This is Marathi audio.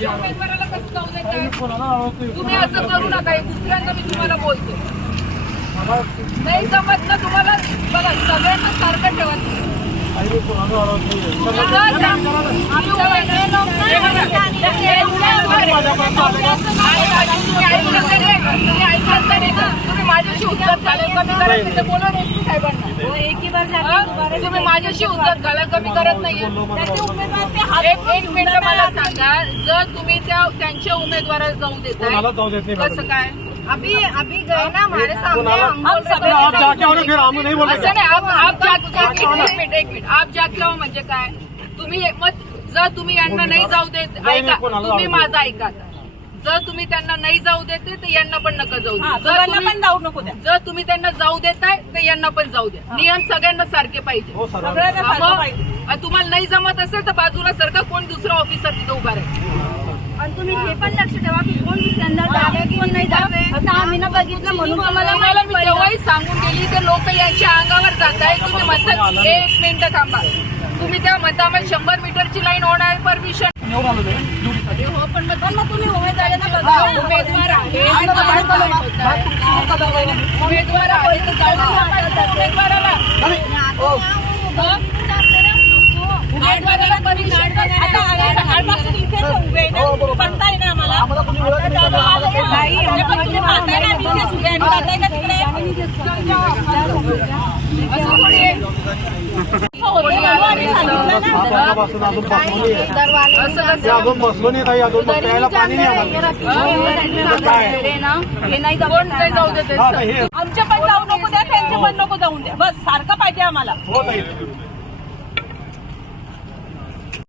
त्यांच्या उमेदवाराला कसं जाऊ देताय? तुम्ही असं करू नका. दुसऱ्यांदा मी तुम्हाला बोलते, नाही जमत ना तुम्हाला. बघा सगळ्यांना सारखं ठेवा. तुम्ही माझ्याशी उद्धत घालायला कमी करत नाही, बोला नाही साहेबांना. तुम्ही माझ्याशी उद्धत घालायला कमी करत नाहीये. एक मिनिट मला सांगा, जर तुम्ही त्यांच्या उमेदवाराला जाऊ देताय कसं काय? अभी गए ना हमारे सामने, आप जाके आओ फिर हम नहीं बोल रहे. आप एक मिनिट आप जाके आओ म्हणजे काय? तुम्ही मग जर तुम्ही यांना नाही जाऊ देत, ऐका तुम्ही माझं ऐका. जर तुम्ही त्यांना नाही जाऊ देते तर यांना पण नका जाऊ दे. जर तुम्ही त्यांना जाऊ देताय तर यांना पण जाऊ द्या. नियम सगळ्यांना सारखे पाहिजे. तुम्हाला नाही जमत असेल तर बाजूला सरका, कोण दुसरा ऑफिसर तिथे उभा राहील. आणि तुम्ही हे पण लक्ष ठेवा की कोण दुसऱ्यांदा जावे कोण नाही जावे. आता आम्ही ना बघितलं म्हणून मला मी जेव्हाही सांगून गेली तर लोक यांच्या अंगावर जात आहे. तुम्ही म्हणतात एक मिनिट थांबा, तुम्ही त्या मतामध्ये 100 मीटरची लाईन होणार परमिशन हो, पण मग तुम्ही उमेदवारांना बघा. उमेदवार आहे उमेदवाराला पडताय ना आम्हाला. अजून बसलो नाही ताई, अजून प्यायला पाणी नाही आम्हाला. जाऊ देते. आमच्या पण जाऊ नको द्या, त्यांच्या पण नको जाऊन द्या. बस सारखं पाहिजे आम्हाला. हो ताई.